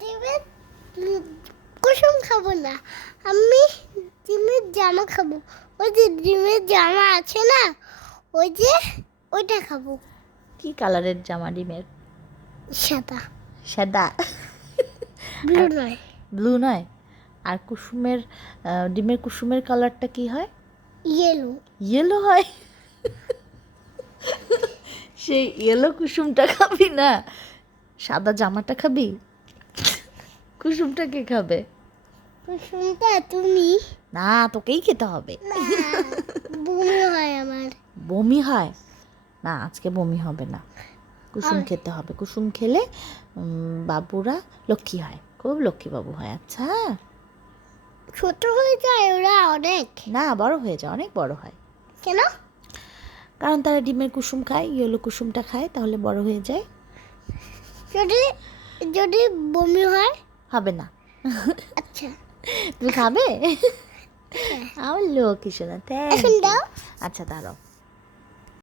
ডিমের কুসুম খাবো না, আমি ডিমের জামা খাবো। ওই যে ডিমের জামা আছে না, ওই যে ওইটা খাবো। কি কালারের জামা ডিমের? সাদা, সাদা। ব্লু নয়। ব্লু নয়? আর কুসুমের ডিমের কুসুমের কালারটা কি হয়? ইয়েলো। ইয়েলো হয়? সেই ইয়েলো কুসুমটা খাবি না, সাদা জামাটা খাবি। কুসুমটা কে খাবে? কুসুমটা তুমি। না, তোকেই খেতে হবে। না, বমি হয় আমার। বমি হয়? না, আজকে বমি হবে না, কুসুম খেতে হবে। কুসুম খেলে বাবুরা লক্ষ্মী হয়, খুব লক্ষ্মী বাবু হয়। আচ্ছা, ছোট হয়ে যায় ওরা অনেক। না, বড় হয়ে যায়, অনেক বড় হয়। কেন? কারণ তারা ডিমের কুসুম খায়, ইয়েলো কুসুমটা খায়, তাহলে বড় হয়ে যায়। যদি যদি বমি হয়? হবে না। আচ্ছা, তুমি খাবে? আমার লক্ষ্মী শোনা, এখন দাও। আচ্ছা, দাঁড়াও।